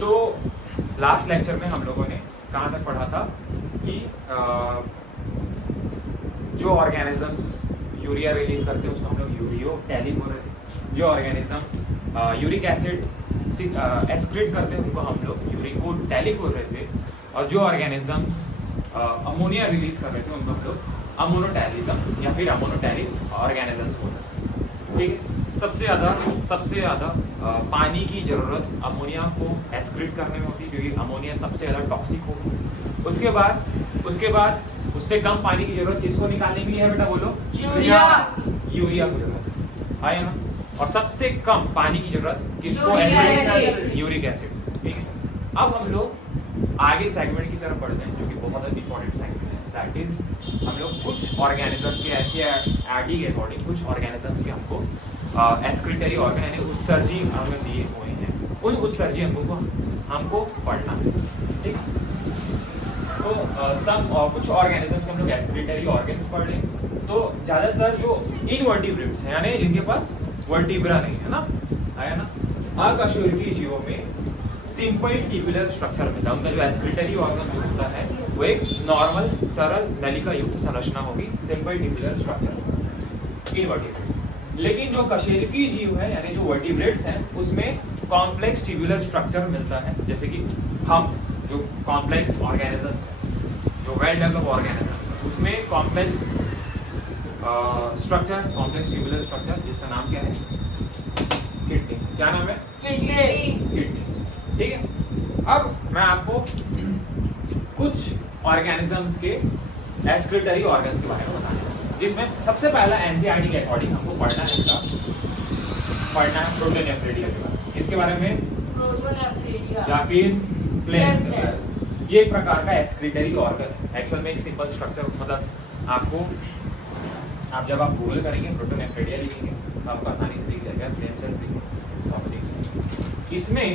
तो last lecture में हम लोगों ने कहाँ तक पढ़ा था कि जो ऑर्गेनिजम्स यूरिया रिलीज करते हैं उसको हम लोग यूरियोटैलिक बोल रहे थे। जो ऑर्गेनिज्म यूरिक एसिड एक्सक्रीट करते हैं उनको हम लोग यूरिकोटैलिक बोल रहे थे। और जो ऑर्गेनिजम्स अमोनिया रिलीज कर रहे थे उनको हम लोग अमोनोटैलिज्म या फिर अमोनोटैलिक ऑर्गेनिजम्स बोल रहे थे। ठीक है, सबसे ज़्यादा पानी की ज़रूरत अमोनिया को एक्सक्रीट करने में होती है क्योंकि अमोनिया सबसे ज़्यादा टॉक्सिक होगी। उसके बाद उससे कम पानी की जरूरत किसको निकालने के लिए है बेटा, बोलो? यूरिया को जरूरत है ना। और सबसे कम पानी की जरूरत किसको? Uric acid. ठीक है, अब हम लोग आगे सेगमेंट की तरफ बढ़ते हैं जो कि बहुत इंपॉर्टेंट सेगमेंट है। दैट इज हम लोग कुछ ऑर्गेनिजम्स के एनसीईआरटी के अकॉर्डिंग कुछ ऑर्गेनिजम्स के हमको एक्सक्रीटरी ऑर्गन यानी उत्सर्जी अंग दिए हुए हैं। उन उत्सर्जी अंगों को हमको पढ़ना है। ठीक है, तो कुछ ऑर्गेनिजम्स हम लोग एक्सक्रीटरी ऑर्गन्स पढ़ लें। तो ज्यादातर जो इनवर्टिब्रेट्स हैं यानी जिनके पास वर्टिब्रा नहीं है ना, आया ना, अकशेरुकी जीवों में सिंपल ट्यूबुलर स्ट्रक्चर मिलता है। उनका जो एक्सक्रीटरी ऑर्गन जो होता है वो एक नॉर्मल सरल नलिका युक्त संरचना होगी, सिंपल ट्यूबुलर स्ट्रक्चर इनवर्टिब्रेट्स। लेकिन जो कशेरुकी जीव है यानी जो वर्टिब्रेट्स हैं उसमें कॉम्प्लेक्स ट्यूबुलर स्ट्रक्चर मिलता है। जैसे कि हम जो कॉम्प्लेक्स ऑर्गेनिजम्स हैं, जो वेल डेवलप ऑर्गेनिजम्स, उसमें complex structure, complex tubular structure जिसका नाम क्या है? किडनी। क्या नाम है? किडनी। ठीक है, अब मैं आपको कुछ ऑर्गेनिजम्स के एक्सक्रीटरी ऑर्गन्स के बारे में बताऊंगा, जिसमें सबसे पहला एनसीईआरटी के अकॉर्डिंग हमको पढ़ना है प्रोटोनेफ्रिडिया के बारे में। इसके बारे में या फिर फ्लेम सेल्स। ये एक प्रकार का एक्सक्रीटरी ऑर्गन है। एक्चुअल में एक सिंपल स्ट्रक्चर, मतलब आप जब आप गूगल करेंगे प्रोटोनेफ्रिडिया लिखेंगे तो आपको आसानी से दिख जाएगा। फ्लेम सेल्स लिखेंगे तो आपको दिख जाएगा। इसमें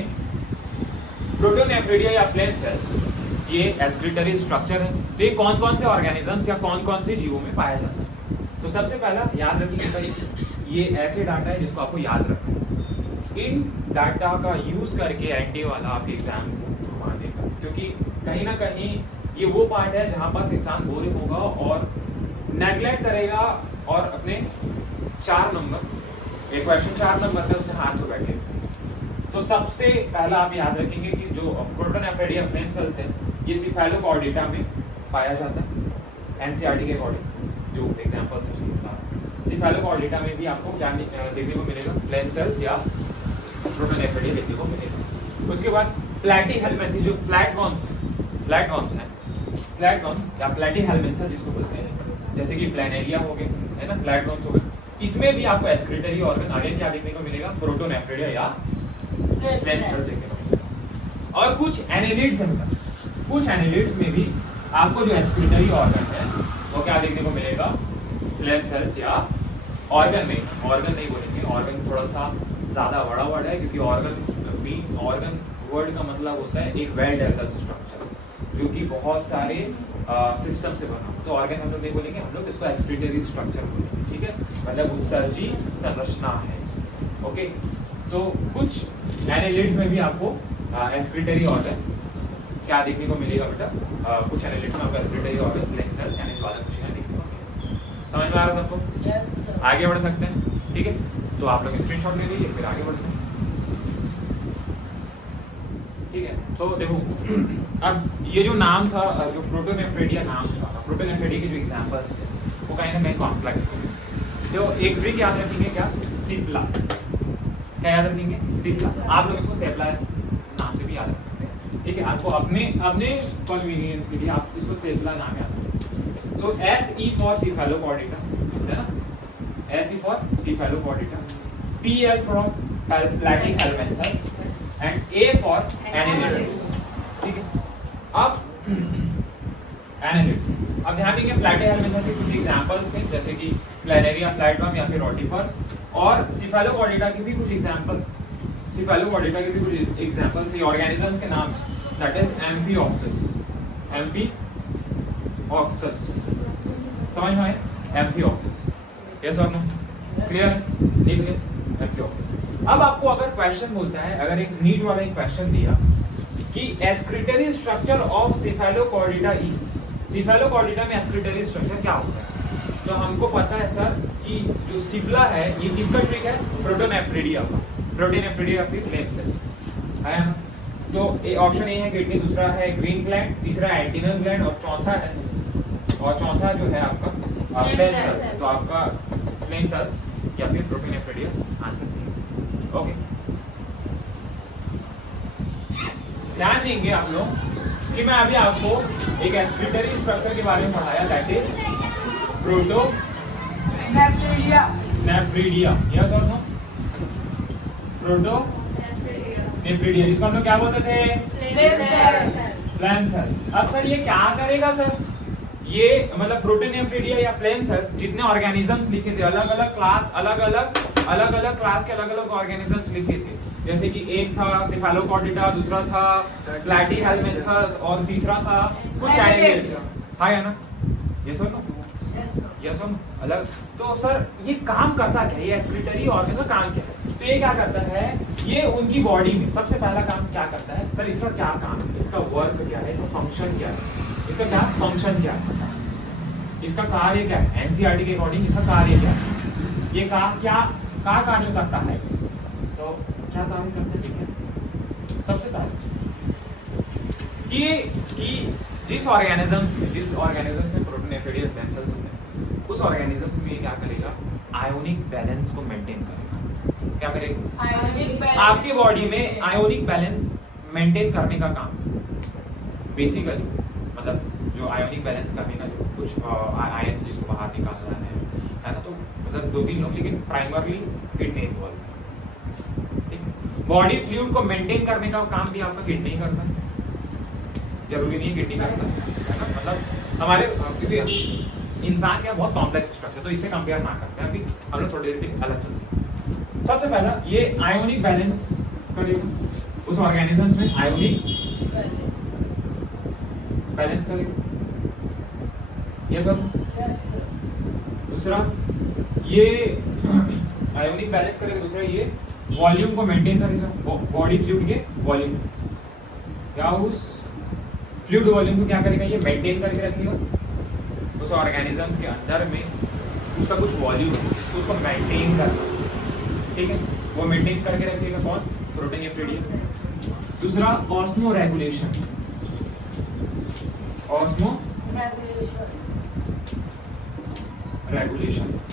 प्रोटोनेफ्रिडिया या फ्लेम सेल्स ये एक्सक्रीटरी स्ट्रक्चर है। तो ये कौन कौन से ऑर्गेनिजम्स या कौन कौन से जीवों में पाया जाता है? तो सबसे पहला याद रखिए, ये ऐसे डाटा है जिसको आपको याद रखना है। इन डाटा का यूज करके एनटीए वाला आपके एग्जाम को घुमा देगा, क्योंकि कहीं ना कहीं ये वो पार्ट है जहां पास इंसान बोरिंग होगा और नेग्लेक्ट करेगा और अपने 4 नंबर, एक क्वेश्चन 4 नंबर का उससे हाथ धो बैठे। तो सबसे पहला आप याद रखेंगे कि जो प्रोटोनेफ्रिडिया फ्लेम सेल्स है ये सिफेलोकॉर्डिटा में पाया जाता है। एनसीईआरटी के अकॉर्डिंग जो एग्जांपल्स है सिफेलोकॉर्डिटा में भी आपको क्या देखने को मिलेगा? फ्लेम सेल्स या प्रोटोनेफ्रिडिया देखने को मिलेगा। उसके बाद प्लैटीहेलमिन्थस, जो फ्लैटवर्म्स या प्लैटीहेलमिन्थस जिसको बोलते हैं, जैसे कि प्लैनेरिया हो गए, है ना, फ्लैटवर्म्स हो गए, इसमें भी आपको एक्सक्रीटरी ऑर्गन आगे क्या देखने को मिलेगा? प्रोटोनेफ्रिडिया या फ्लेम सेल्स देखने को मिलेगा। और कुछ एनेलिड्स हैं, कुछ एनेलिड्स में भी आपको जो एक्सक्रीटरी ऑर्गन है वो क्या देखने को मिलेगा? फ्लेम सेल्स या ऑर्गन नहीं बोलेंगे, ऑर्गन थोड़ा सा ज्यादा बड़ा वर्ड है क्योंकि ऑर्गन वर्ड का मतलब होता है एक वेल डेवलप्ड स्ट्रक्चर जो कि बहुत सारे सिस्टम से बना। तो ऑर्गन हम लोग नहीं बोलेंगे, हम लोग इसको एक्सक्रीटरी स्ट्रक्चर बोलेंगे। ठीक है, मतलब उत्सर्जी संरचना है। ओके, तो कुछ एनेलिड्स में भी आपको एक्सक्रीटरी ऑर्गन क्या देखने को मिलेगा बेटा? कुछ एनालिटिक्स में आपको एक्सक्रीटरी ऑर्गन फ्लेम सेल्स यानी ज्वालामुखियां देखने को मिलेगी। समझ में आ रहा है सबको? यस। आगे बढ़ सकते हैं। ठीक है, तो आप लोग स्क्रीनशॉट ले लीजिए फिर आगे बढ़ते हैं। ठीक है, तो देखो अब ये जो नाम था, जो प्रोटोनेफ्रिडिया नाम था, प्रोटोनेफ्रिडिया के जो एग्जांपल्स है वो कहीं ना कहीं कॉम्प्लेक्स है। तो एक ट्रिक याद रखेंगे, क्या? सिप्ला। क्या याद रखेंगे? सिप्ला। आप लोग इसको सेप्ला नाम से भी याद रख सकते हैं। ठीक है, आपको अपने कन्वीनियंस के लिए आप इसको सेप्ला नाम याद रखें। सो SE फॉर सिफेलोकॉर्डिटा, है ना, SE for cephalochordata, PL for platyhelminthes and A for annelids. ठीक है, अब एनेलिड्स, अब ध्यान देंगे प्लैटीहेलमिन्थस के कुछ एग्जांपल्स हैं जैसे कि प्लैनेरिया, फ्लैटवर्म या फिर रोटिफर्स, और सिफेलोकॉर्डिटा के भी कुछ एग्जांपल्स, ये ऑर्गेनिजम्स के नाम, दैट इज एम्फिऑक्सिस। समझ में आए? एम्फिऑक्सिस, यस और नो? क्लियर? नहीं क्लियर? एम्फिऑक्सिस। अब आपको अगर क्वेश्चन बोलता है, अगर एक नीट वाला एक क्वेश्चन दिया कि एक्सक्रीटरी स्ट्रक्चर ऑफ सेफेलोकॉर्डिटा इज, सेफेलोकॉर्डिटा में एक्सक्रीटरी स्ट्रक्चर क्या होता है? तो हमको पता है सर कि जो सिबला है ये किसका ट्रिक है? प्रोटोनेफ्रिडिया का, प्रोटोनेफ्रिडिया फिर फ्लेम सेल्स है ना। तो ऑप्शन ए है किडनी, दूसरा है ग्रीन ग्लैंड, तीसरा एडिनल ग्लैंड और चौथा जो है आपका फ्लेम सेल्स। तो आपका फ्लेम सेल्स या फिर प्रोटोनेफ्रिडिया आंसर सही है। ओके, ध्यान देंगे आप लोग कि मैं अभी आपको एक एक्सक्रीटरी स्ट्रक्चर के बारे में पढ़ाया, दैट इज प्रोटोनेफ्रिडिया। यस और नो? प्रोटोनेफ्रिडिया, इसको हम लोग क्या बोलते थे? Flame cells. अब सर ये क्या करेगा सर? ये मतलब प्रोटोनेफ्रिडिया या फ्लेम सेल्स जितने ऑर्गेनिजम्स लिखे थे, अलग अलग क्लास, अलग अलग क्लास के अलग अलग ऑर्गेनिजम्स लिखे थे, जैसे कि एक था सेफेलोकॉर्डिटा, दूसरा था प्लैटीहेलमिन्थस और तीसरा था कुछ एनिमल्स, हाँ या ना? यस और नो? यस और नो? अलग। तो सर ये काम करता क्या है? ये एक्सक्रीटरी ऑर्गन का काम क्या है? तो ये क्या करता है? ये उनकी बॉडी में सबसे पहला काम क्या करता है सर? इसका क्या काम है? इसका वर्क क्या है? इसका फंक्शन क्या है? इसका क्या फंक्शन क्या है? इसका कार्य क्या है? एनसीईआरटी के अकॉर्डिंग इसका कार्य क्या है? ये क्या कार्य करता है? तो क्या कार्य करते हैं? सबसे पहले कि जिस ऑर्गेनिज्म से प्रोटोनेफ्रिडिया फ्लेम सेल्स होते हैं, उस ऑर्गेनिज्म में क्या करेगा? आयोनिक बैलेंस को मेंटेन करेगा। क्या करेगा? Ionic balance. आपकी बॉडी में आयोनिक बैलेंस मेंटेन करने का काम बेसिकली, मतलब जो आयोनिक बैलेंस करने का जो कुछ आयंस जिसको बाहर निकालना है ना, तो मतलब 2-3 लोग, लेकिन प्राइमरली किडनी इन्वॉल्व है। ठीक है, बॉडी फ्लूइड को मेंटेन करने का काम भी आपका किडनी करता है, जरूरी नहीं है किडनी करता है ना। मतलब हमारे क्योंकि इंसान का बहुत कॉम्प्लेक्स स्ट्रक्चर, तो इससे कंपेयर ना करते हैं, अभी हम लोग थोड़ी देर के अलग चलते हैं। सबसे पहला ये आयोनिक बैलेंस करेगा, उस ऑर्गेनिजम्स में आयोनिक बैलेंस करेगा। Yes sir? दूसरा ये आयोनिक बैलेंस करेगा, दूसरा ये वॉल्यूम को मेंटेन करेगा, बॉडी फ्लूइड के वॉल्यूम, क्या उस फ्लूइड वॉल्यूम को क्या करेगा? ये मेंटेन करके रखेगा। उस ऑर्गेनिजम्स के अंदर में उसका कुछ वॉल्यूम है, उसको मेंटेन करना, ठीक है, वो मेंटेन करके रखेगा। कौन? प्रोटोनेफ्रिडिया। दूसरा ऑस्मो रेगुलेशन,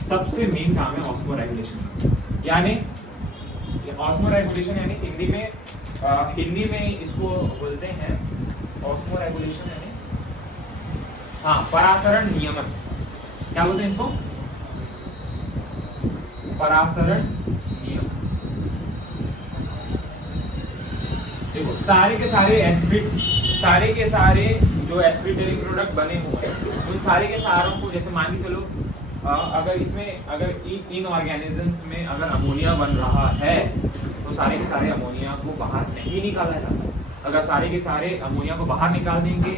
सबसे मेन काम है ऑस्मो रेगुलेशन। यानी ऑस्मो रेगुलेशन यानी हिंदी में इसको बोलते हैं ऑस्मो रेगुलेशन, यानी हाँ परासरण नियमन। क्या बोलते हैं इसको? परासरण नियमन। देखो सारे के सारे जो एस्पिरेटरी प्रोडक्ट बने हुए हैं, उन सारे के सारों को, जैसे मान के चलो अगर इन ऑर्गेनिजम्स में अगर अमोनिया बन रहा है, तो सारे के सारे अमोनिया को बाहर नहीं निकाला जाता। अगर सारे के सारे अमोनिया को बाहर निकाल देंगे,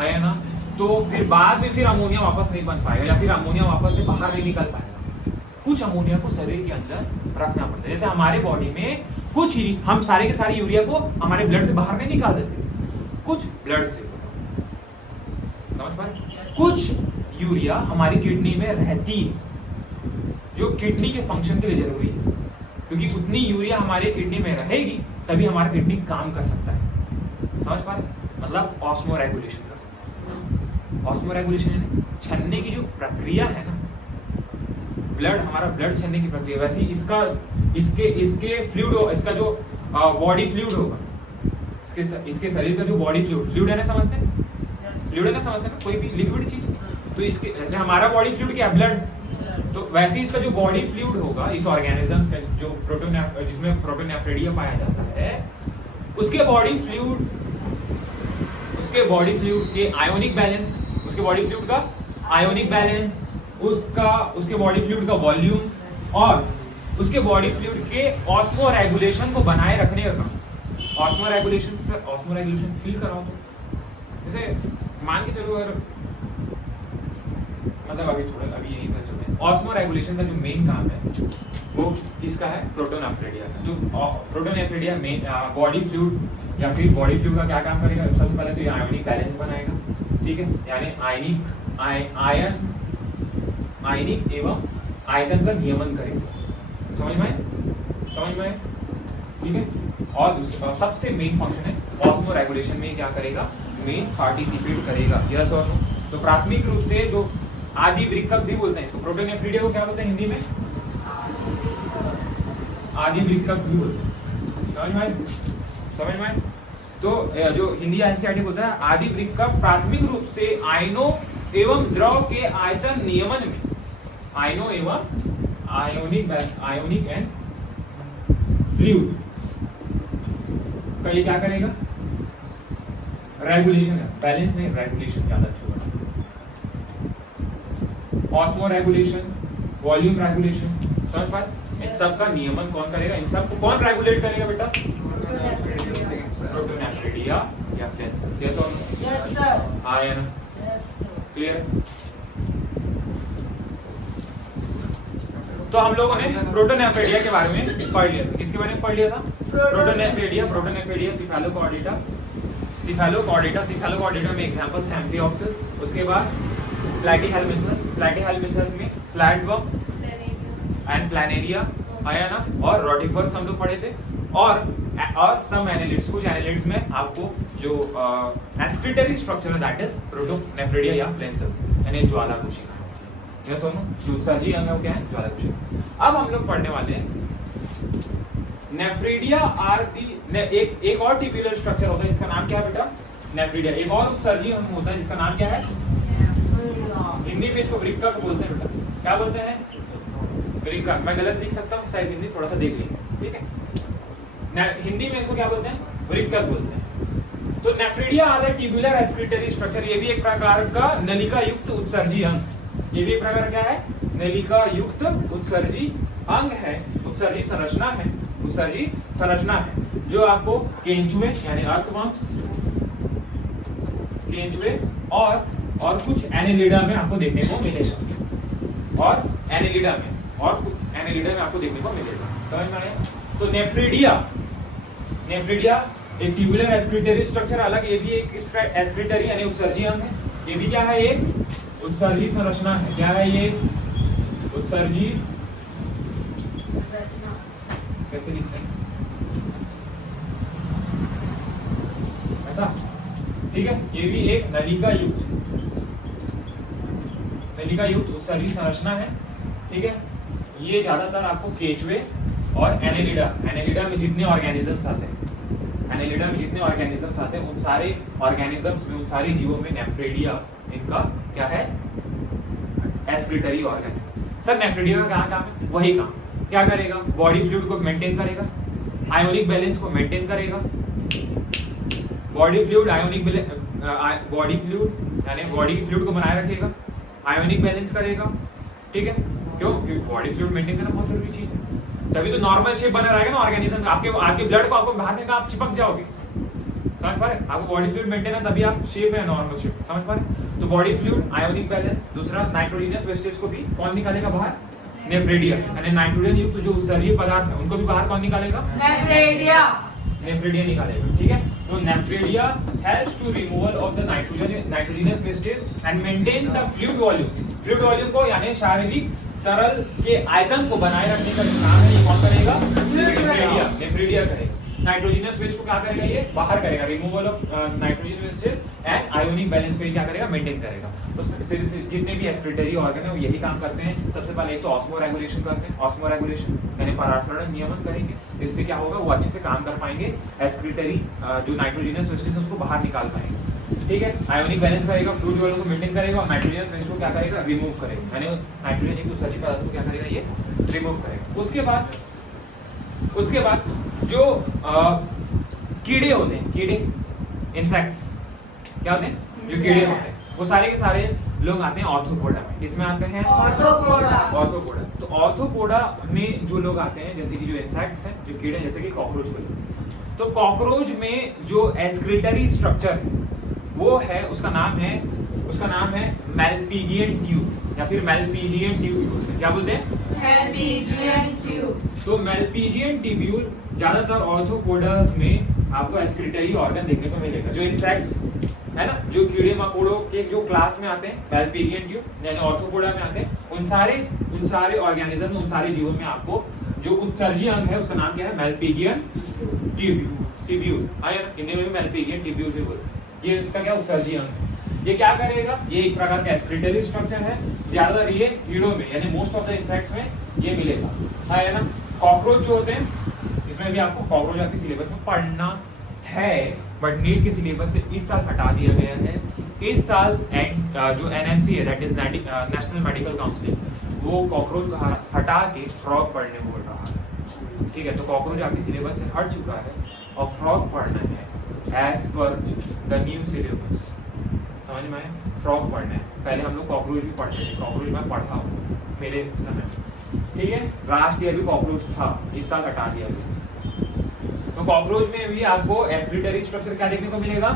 है ना, तो फिर बाद में फिर अमोनिया वापस नहीं बन पाएगा, या फिर अमोनिया वापस से बाहर नहीं निकल पाएगा। कुछ अमोनिया को शरीर के अंदर रखना पड़ता है। जैसे हमारे बॉडी में कुछ ही, हम सारे के सारे यूरिया को हमारे ब्लड से बाहर नहीं निकाल देते, कुछ ब्लड से, समझ पा रहे? कुछ यूरिया हमारी किडनी में रहती है, जो किडनी के फंक्शन के लिए जरूरी है, क्योंकि उतनी यूरिया हमारे किडनी में रहेगी तभी हमारा किडनी काम कर सकता है। समझ पा रहे? मतलब ऑस्मो रेगुलेशन कर सकता है। ऑस्मो रेगुलेशन यानी छनने की जो प्रक्रिया है ना, हमारा ब्लड छनने की प्रक्रिया, वैसे इसके फ्लूइड, इसका जो बॉडी फ्लूइड होगा, इसके शरीर का जो बॉडी फ्लूइड है ना, समझते हैं? फ्लूइड है ना, समझते हैं? कोई भी लिक्विड चीज, तो इसके जैसे हमारा बॉडी फ्लूइड क्या है? ब्लड। तो वैसे इसका जो बॉडी फ्लूइड होगा इस ऑर्गेनिजम्स का, जो जिसमें प्रोटोनेफ्रिडिया पाया जाता है, उसके बॉडी फ्लूइड के आयोनिक बैलेंस, उसके बॉडी फ्लूइड का आयोनिक बैलेंस, उसके बॉडी फ्लूइड का वॉल्यूम और उसके बॉडी फ्लूइड के ऑस्मो रेगुलेशन को बनाए रखने का काम। ऑस्मो रेगुलेशन फील कराओ तो, जैसे मान के चलो, अगर मतलब अभी यही कर चलते हैं। ऑस्मो रेगुलेशन का जो मेन काम है वो किसका है? प्रोटोनेफ्रेडिया का। जो प्रोटोनेफ्रेडिया मेन बॉडी फ्लूइड या फिर बॉडी फ्लूइड का क्या काम करेगा? सबसे पहले तो ये आयोनिक बैलेंस बनाएगा, ठीक है, यानी आयनिक एवं आयतन का नियमन करेगा। समझ में? ठीक है। और दूसरा सबसे मेन फंक्शन है ऑस्मो रेगुलेशन में क्या करेगा? मेन पार्टिसिपेट करेगा। यस और नो? तो प्राथमिक रूप से जो आदि वृक्कक भी बोलते हैं इसको, प्रोटोनेफ्रेडिया को क्या बोलते हैं हिंदी में? आदि वृक्कक भी बोलते हैं। समझ में? तो जो हिंदी एनसीईआरटी बोलता है आदि वृक्कक प्राथमिक रूप से आयनों एवं द्रव के आयतन नियमन में, आयनों एवं आयोनिक एंड फ्लूइड का ये क्या करेगा? रेगुलेशन है, बैलेंस नहीं, रेगुलेशन ज्यादा अच्छा होगा। ऑस्मो रेगुलेशन, वॉल्यूम रेगुलेशन, समझ पाए? इन सब का नियमन कौन करेगा? इन सब को कौन रेगुलेट करेगा बेटा? प्रोटोनेफ्रेडिया या फ्लेंसेल्स। यस और नो? Yes sir. हाँ या ना? Yes sir. क्लियर? तो हम लोगों ने प्रोटोनेफ्रेडिया के बारे में पढ़ लिया था। किसके बारे में पढ़ लिया था? प्रोटोनेफ्रेडिया सिफेलोकॉर्डेटा में एग्जांपल थे एम्फिऑक्सिस, उसके बाद प्लैटीहेलमिन्थस में फ्लैटवर्म एंड प्लानेरिया आया ना, और रोटिफर्स हम लोग पढ़े थे, और सम एनालिड्स, कुछ एनालिड्स में आपको जो एक्सक्रीटरी स्ट्रक्चर है दैट इज प्रोटोनेफ्रेडिया या फ्लेम सेल्स यानी ज्वालाकोशिका। यस और नो? जो उत्सर्जी अंग है वो क्या है? ज्वालाकोशिका। अब हम लोग पढ़ने वाले हैं नेफ्रेडिया आर दी एक और ट्यूबुलर स्ट्रक्चर होता है जिसका नाम क्या है बेटा? नेफ्रेडिया। एक और उत्सर्जी अंग होता है जिसका नाम क्या है? हिंदी में इसको वृक्कक बोलते हैं बेटा। क्या बोलते हैं? वृक्कक। मैं गलत लिख सकता हूँ, शायद हिंदी थोड़ा सा देख लेंगे, ठीक है। हिंदी में इसको क्या बोलते हैं? वृक्कक बोलते हैं। तो nephridia are the tubular excretory structure, ये भी एक प्रकार का नलिका युक्त उत्सर्जी अंग। ये भी एक प्रकार क्या है? नलिका युक्त उत्सर्जी अंग है, उत्सर्जी संरचना है जो आपको केंचुए यानी अर्थवर्म्स, केंचुए और कुछ एनेलिडा में आपको देखने को मिलेगा, और एनेलिडा में आपको देखने को मिलेगा। समझ में आया? तो नेफ्रेडिया एक ट्यूबुलर एक्सक्रीटरी स्ट्रक्चर अलग, ये भी एक एक्सक्रीटरी यानी उत्सर्जी अंग है। ये भी क्या है? एक उत्सर्जी संरचना है। क्या है ये? उत्सर्जी रचना। कैसे लिखते हैं ऐसा? ठीक है। ये भी एक नलिका युक्त उत्सर्जी संरचना है, ठीक है। ये ज्यादातर आपको केचुए और एनेलिडा में जितने ऑर्गेनिजम्स आते हैं, उन सारे ऑर्गेनिजम्स में, उन सारे जीवों में नेफ्रेडिया इनका क्या है? Excretory organ. सर नेफ्रेडिया का क्या काम है? वही काम क्या करेगा? बॉडी फ्लूइड को मेंटेन करेगा, आयोनिक बैलेंस को मेंटेन करेगा। बॉडी फ्लूइड यानी बॉडी फ्लूइड को बनाए रखेगा, आयोनिक बैलेंस करेगा, ठीक है। क्यों? क्योंकि बॉडी फ्लूइड मेंटेन करना बहुत जरूरी चीज है, तभी तो नॉर्मल शेप बना रहेगा ना ऑर्गेनिज्म। आपके ब्लड को आपको बाहर से आप चिपक जाओगे, समझ पा रहे? आपको बॉडी फ्लूइड मेंटेन है तभी आप शेप है नॉर्मल शेप, समझ पा रहे? तो बॉडी फ्लूइड, आयोनिक बैलेंस, दूसरा नाइट्रोजनस वेस्टेज को भी कौन निकालेगा बाहर? नेफ्रेडिया। यानी नाइट्रोजन युक्त जो उत्सर्जी पदार्थ है उनको भी बाहर कौन निकालेगा? नेफ्रेडिया निकालेगा, ठीक है। तो nephridia helps to removal of the nitrogenous wastage and maintain the fluid volume को यानी शारीरिक तरल के आयतन को बनाए रखने का जो काम है ये कौन करेगा? नेफ्रेडिया करेगा। नाइट्रोजनस वेस्ट को क्या करेगा? ये बाहर करेगा, removal of nitrogen wastage and ionic balance को ये क्या करेगा? मेंटेन करेगा। तो जितने भी एक्सक्रीटरी ऑर्गन है वो यही काम करते हैं। सबसे पहले एक तो ऑस्मो रेगुलेशन करते हैं, ऑस्मो रेगुलेशन यानी परासरण नियमन करेंगे। इससे क्या होगा? वो अच्छे से काम कर पाएंगे, एक्सक्रीटरी जो नाइट्रोजनस वेस्टेज है उसको बाहर निकाल पाएंगे, ठीक है। आयोनिक बैलेंस करेगा, फ्लूइड वॉल्यूम को मेंटेन करेगा, और नाइट्रोजनस वेस्ट को क्या करेगा? रिमूव करेगा, यानी नाइट्रोजन एक उत्सर्जी पदार्थ को क्या करेगा? ये रिमूव करेगा। उसके बाद जो कीड़े होते हैं, कीड़े इंसेक्ट्स क्या होते हैं? जो कीड़े होते हैं वो सारे के सारे लोग आते हैं ऑर्थोपोडा में। किसमें आते हैं? ऑर्थोपोडा। तो ऑर्थोपोडा में जो लोग आते हैं, जैसे कि जो इंसेक्ट्स हैं, जो कीड़े, जैसे कि कॉकरोच को, तो कॉकरोच में जो एक्सक्रीटरी स्ट्रक्चर वो है उसका नाम है उसका नाम है मेलपिगियन ट्यूब या फिर मेलपिजियन ट्यूब बोलते हैं। क्या बोलते हैं? मेलपिजियन ट्यूब। तो मेलपिजियन ट्यूब्यूल ज्यादातर ऑर्थोपोडस में आपको एक्सक्रीटरी ऑर्गन देखने को मिलेगा। जो इंसेक्ट्स है ना, जो कीड़े मकोड़ों के जो क्लास में आते हैं मेलपिजियन ट्यूब यानी ऑर्थोपोडा में आते हैं, उन सारे ऑर्गेनिज्म उन सारे जीवों में आपको जो उत्सर्जी अंग है उसका नाम क्या है? मेलपिजियन ट्यूब्यूल। हिंदी में भी मेलपिजियन ट्यूब्यूल भी बोलते हैं। ये उसका क्या उत्सर्जी अंग है। ये क्या करेगा? ये एक प्रकार का एक्सक्रीटरी स्ट्रक्चर है। ज्यादातर ये कीड़ों में यानी मोस्ट ऑफ द इंसेक्ट्स में ये मिलेगा है ना। कॉकरोच जो होते हैं, इसमें भी आपको कॉकरोच आपके सिलेबस में पढ़ना है, बट नीट के सिलेबस से इस साल हटा दिया गया है। इस साल जो एनएमसी है, that is national medical council, वो कॉकरोच को हटा के फ्रॉग पढ़ने बोल रहा है। ठीक है, तो कॉकरोच आपके सिलेबस से हट चुका है और फ्रॉग पढ़ना है as per the new syllabus. समझ में आया? फ्रॉग पढ़ना है। पहले हम लोग कॉकरोच भी पढ़ते थे, कॉकरोच मैं पढ़ा हूँ मेरे समय। ठीक है, लास्ट ईयर भी कॉकरोच था, इस साल हटा दिया गया। तो कॉकरोच में भी आपको एक्सक्रीटरी स्ट्रक्चर क्या देखने को मिलेगा?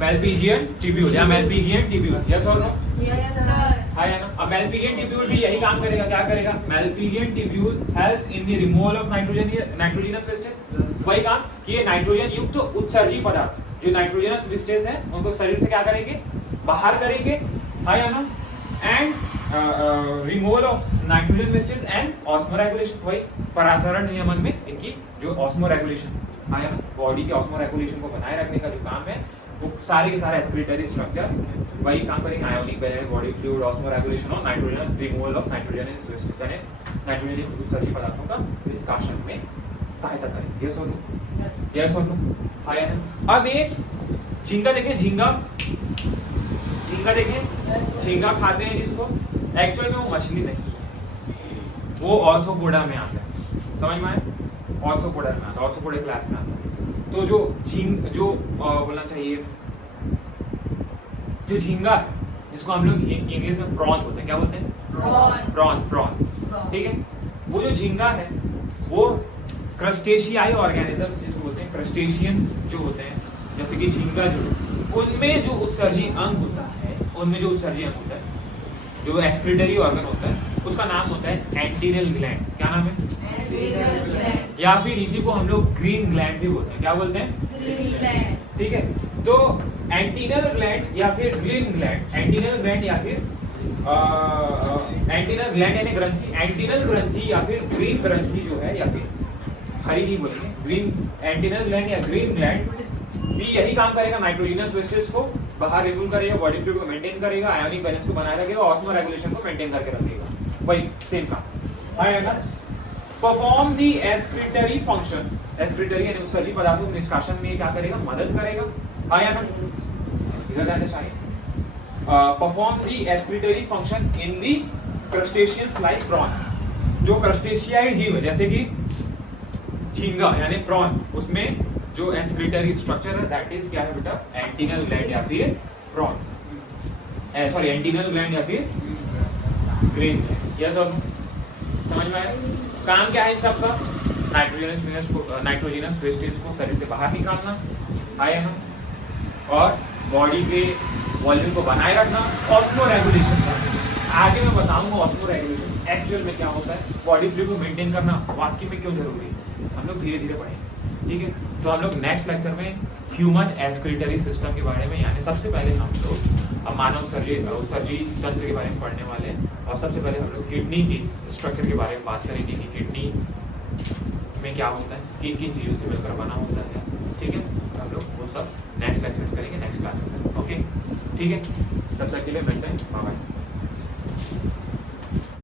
मेलपिजियन ट्यूब्यूल या मेलपिजियन ट्यूब्यूल। यस और नो? Yes sir. हाँ या ना? अब मेलपिजियन ट्यूब्यूल भी यही काम करेगा। क्या करेगा? Malpighian tubule helps in the removal of nitrogenous wastage. वही काम कि ये नाइट्रोजन युक्त उत्सर्जी पदार्थ जो नाइट्रोजनस वेस्टेज है उनको शरीर से क्या करेंगे? बाहर करेंगे। हाँ या ना? And removal of nitrogen wastage and osmoregulation. वही परासरण नियमन में इनकी जो ऑस्मोरेगुलेशन, हाँ या ना, बॉडी के ऑस्मोरेगुलेशन को बनाए रखने का जो काम है वो सारे के सारे एक्सक्रीटरी स्ट्रक्चर वही काम करेंगे। Ionic balance, body fluid, osmoregulation और nitrogen removal of nitrogen wastage यानी नाइट्रोजन उत्सर्जी पदार्थों का निष्कासन में सहायता करेंगे। यस और नो? यस और नो? हाँ या ना? अब एक झींगा देखें, झींगा देखें, झींगा खाते हैं जिसको, एक्चुअल में वो मछली नहीं है, वो ऑर्थोपोडा में आता है। समझ में आया? ऑर्थोपोडा में आता है, ऑर्थोपोडा क्लास में आता है। तो जो बोलना चाहिए, जो झींगा है जिसको हम लोग इंग्लिश में प्रॉन बोलते हैं। क्या बोलते हैं? प्रॉन। ठीक है, वो जो झींगा है वो क्रस्टेशियाई ऑर्गेनिजम्स जिसको बोलते हैं, क्रस्टेशियंस जो होते हैं, जैसे कि झींगा जो, उनमें जो उत्सर्जी अंग होता है, जो एक्सक्रीटरी ऑर्गन होता है, उसका नाम होता है एंटीरियल ग्लैंड। क्या नाम है? एंटीरियल ग्लैंड। या फिर इसी को हम लोग ग्रीन ग्लैंड भी बोलते हैं। क्या बोलते हैं? Green gland. ठीक है, तो एंटीरियल ग्लैंड या फिर ग्रीन ग्लैंड, एंटीरियल ग्लैंड या फिर एंटीरियल ग्लैंड यानी ग्रंथि, एंटीरियल ग्रंथि या फिर ग्रीन ग्रंथि जो है, या फिर हरी नहीं बोलेंगे, ग्रीन एंटीरियल ग्लैंड या ग्रीन ग्लैंड भी यही काम करेगा। नाइट्रोजनस वेस्टेज को बाहर रिमूव करेगा, बॉडी फ्लूइड को मेंटेन करेगा, आयोनिक बैलेंस को बनाए रखेगा, ऑस्मो रेगुलेशन को मेंटेन करके रखेगा। वही सेम काम है ना। Perform the excretory function, excretory यानी उत्सर्जी पदार्थों के निष्कासन में क्या करेगा? मदद करेगा। हाँ या ना? इधर ध्यान दें। Perform the excretory function in the crustaceans like prawn. जो क्रस्टेशियाई जीव है जैसे कि झींगा यानी प्रॉन, उसमें जो एक्सक्रीटरी स्ट्रक्चर है दैट इज क्या है बेटा? एंटीनल ग्लैंड या फिर प्रॉन, सॉरी एंटीनल ग्लैंड या फिर ग्रीन ग्लैंड। यस और समझ में आया? काम क्या है इन सब का? नाइट्रोजनस वेस्टेज को शरीर से बाहर निकालना, आया ना, और बॉडी के वॉल्यूम को बनाए रखना, ऑस्मो रेगुलेशन करना। आगे मैं बताऊंगा ऑस्मो रेगुलेशन एक्चुअल में क्या होता है, बॉडी फ्लूइड को मेंटेन करना वाकई में क्यों जरूरी है, हम लोग धीरे धीरे पढ़ेंगे। ठीक है, तो हम लोग नेक्स्ट लेक्चर में ह्यूमन एक्सक्रीटरी सिस्टम के बारे में, यानी सबसे पहले हम लोग मानव उत्सर्जी तंत्र के बारे में पढ़ने वाले हैं, और सबसे पहले हम लोग किडनी की स्ट्रक्चर के बारे में बात करेंगे कि किडनी में क्या होता है, किन किन चीज़ों से मिलकर बना होता है। ठीक है, तो हम लोग वो सब नेक्स्ट लेक्चर में करेंगे, नेक्स्ट क्लास में। ओके, ठीक है, तब तक के लिए मिलते हैं, बाय बाय।